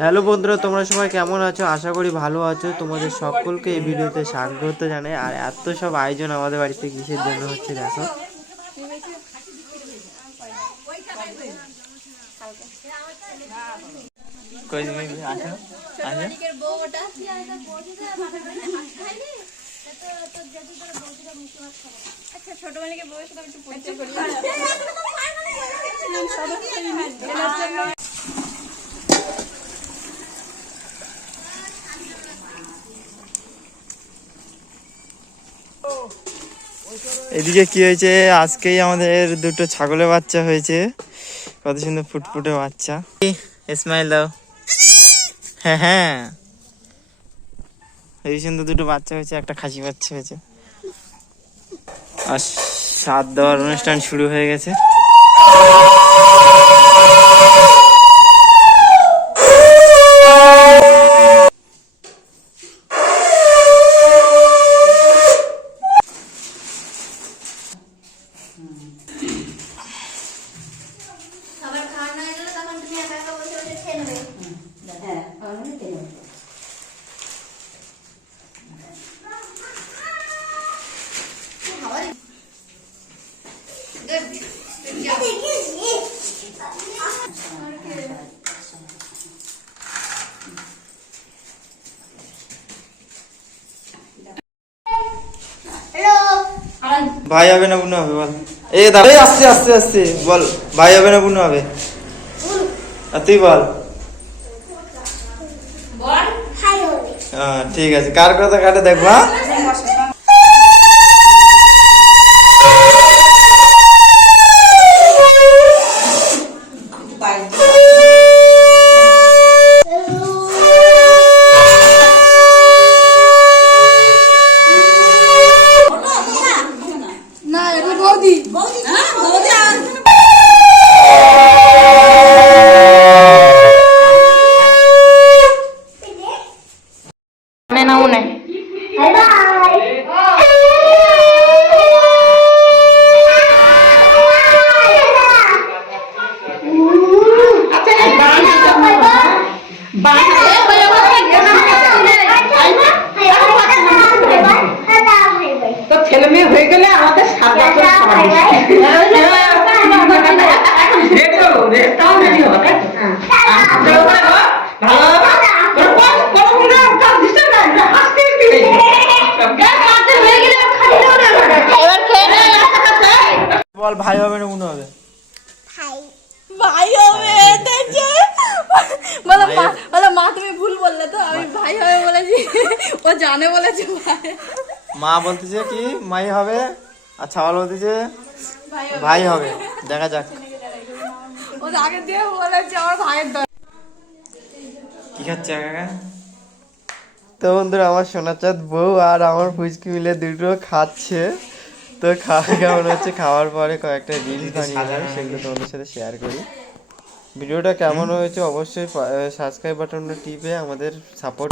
Hello বন্ধুরা তোমরা সবাই কেমন আছো? আশা করি ভালো আছো। তোমাদের সকলকে এই ভিডিওতে স্বাগত জানাই। আর এত সব আয়োজন আমাদের বাড়িতে কিসের জন্য হচ্ছে দেখো? আচ্ছা ছোট মালিকের বউয়ের সাথে একটু পরিচয় করি। এদিকে কি হয়েছে? আজকেই আমাদের দুটো ছাগলের বাচ্চা হয়েছে। কত সুন্দর ফুটফুটে বাচ্চা। স্মাইল দাও। হ্যাঁ হ্যাঁ। এই সুন্দর দুটো বাচ্চা হয়েছে, একটা খাসি বাচ্চা হয়েছে। আর সাত দেওয়ার অনুষ্ঠান শুরু হয়ে গেছে। ভাই হবে না বুনু হবে বল। এই দাঁড়া। এই আসছে আসছে আসছে। বল ভাই হবে না বুনু হবে। আর তুই বল। হ্যাঁ ঠিক আছে। কার কথা কাটে দেখব হ্যাঁ? বল ভাই হবে না বুনু হবে? ভাই। হবে বলো মা বলো মা তুমি ভুল বললে তো। আমি ভাই। হবে বলেছি। ও জানে বলেছে ভাই। মা বলতেছে কি মাই হবে। আর ছাওয়াল বলতেছে ভাই হবে। দেখা যাক। ও আগে দিয়ে বলেছে আমার ভাইয়ের দরকার কি খাচ্ছে কাকা? তো বন্ধুরা আমার সোনাচাঁদ বউ আর আমার ফুচকি মিলে দুটো খাচ্ছে। তো খাওয়া কেমন হচ্ছে? খাওয়ার পরে কয়েকটা রিলস বানিয়ে সেগুলো তোমাদের সাথে শেয়ার করি। ভিডিওটা কেমন হয়েছে অবশ্যই সাবস্ক্রাইব বাটনটা টিপে আমাদের সাপোর্ট